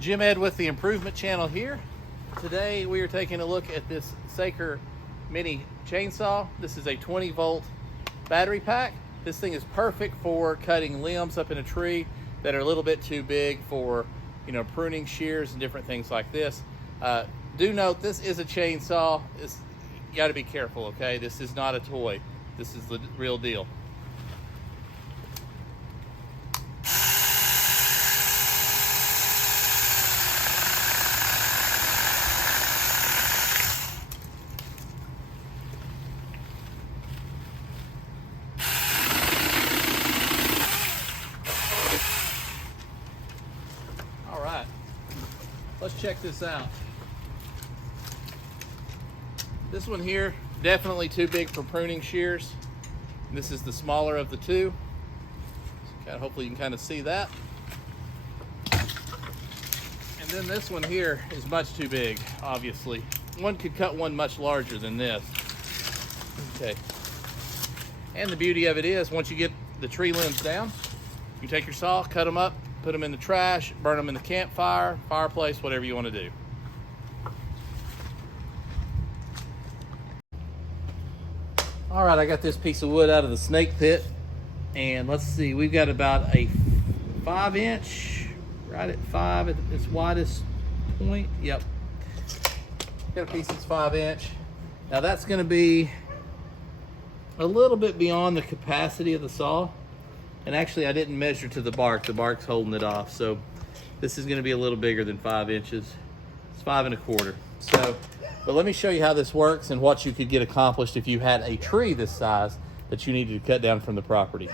Jim Ed with the Improvement Channel here. Today we are taking a look at this Saker mini chainsaw. This is a 20-volt battery pack. This thing is perfect for cutting limbs up in a tree that are a little bit too big for, pruning shears and different things like this. Do note this is a chainsaw. You got to be careful, okay? This is not a toy. This is the real deal. All right, let's check this out. This one here, definitely too big for pruning shears. This is the smaller of the two. So hopefully you can kind of see that. And then this one here is much too big, obviously. One could cut one much larger than this. Okay. And the beauty of it is, once you get the tree limbs down, you take your saw, cut them up, put them in the trash, burn them in the campfire, fireplace, whatever you want to do. All right, I got this piece of wood out of the snake pit, and let's see, we've got about a 5-inch, right at 5 at its widest point. Yep, got a piece that's 5-inch. Now that's going to be a little bit beyond the capacity of the saw, and actually I didn't measure to the bark. The bark's holding it off, so this is going to be a little bigger than 5 inches. It's 5 1/4. So. But let me show you how this works and what you could get accomplished if you had a tree this size that you needed to cut down from the property.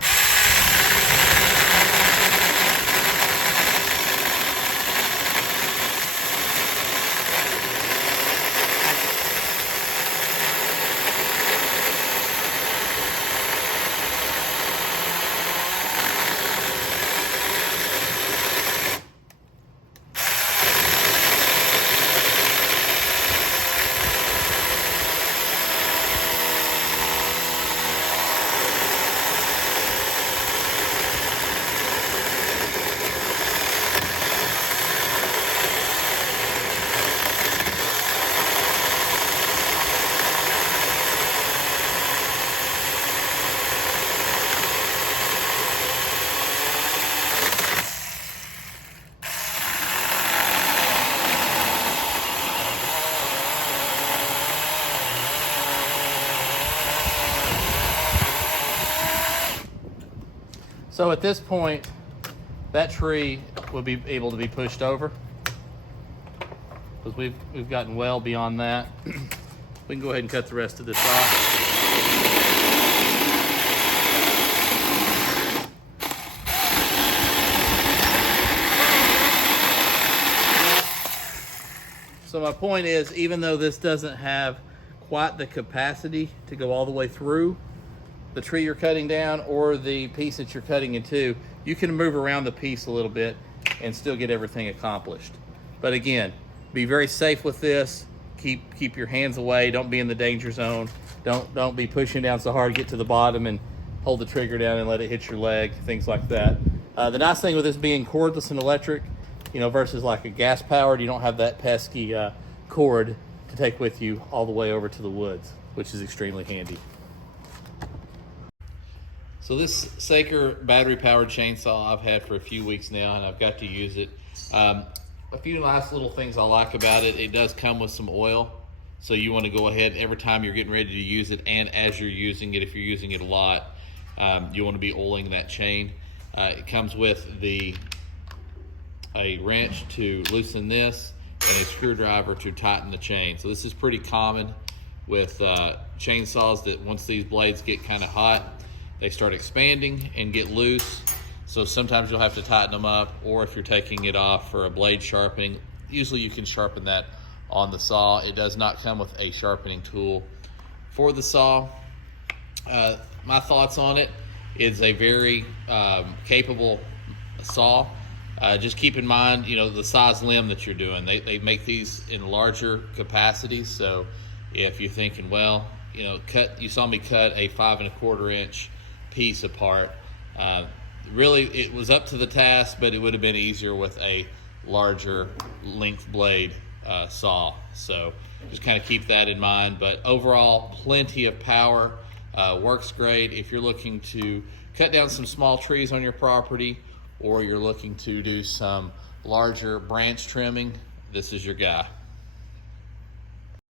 So at this point, that tree will be able to be pushed over because we've gotten well beyond that. We can go ahead and cut the rest of this off. So my point is, even though this doesn't have quite the capacity to go all the way through the tree you're cutting down or the piece that you're cutting in two, you can move around the piece a little bit and still get everything accomplished. But again, be very safe with this. Keep your hands away. Don't be in the danger zone. Don't be pushing down so hard, get to the bottom and hold the trigger down and let it hit your leg, things like that. The nice thing with this being cordless and electric, versus like a gas powered, you don't have that pesky cord to take with you all the way over to the woods, which is extremely handy. So this Saker battery-powered chainsaw I've had for a few weeks now, and I've got to use it. A few nice little things I like about it. It does come with some oil, so you want to go ahead every time you're getting ready to use it, and as you're using it, if you're using it a lot, you want to be oiling that chain. It comes with a wrench to loosen this and a screwdriver to tighten the chain. So this is pretty common with chainsaws, that once these blades get kind of hot, they start expanding and get loose. So sometimes you'll have to tighten them up, or if you're taking it off for a blade sharpening, usually you can sharpen that on the saw. It does not come with a sharpening tool for the saw. My thoughts on it, it's a very capable saw. Just keep in mind, the size limb that you're doing. They make these in larger capacities, so if you're thinking, well, you saw me cut a 5 1/4 inch piece apart. Really, it was up to the task, but it would have been easier with a larger length blade saw. So just kind of keep that in mind. But overall, plenty of power, works great if you're looking to cut down some small trees on your property, or you're looking to do some larger branch trimming. This is your guy.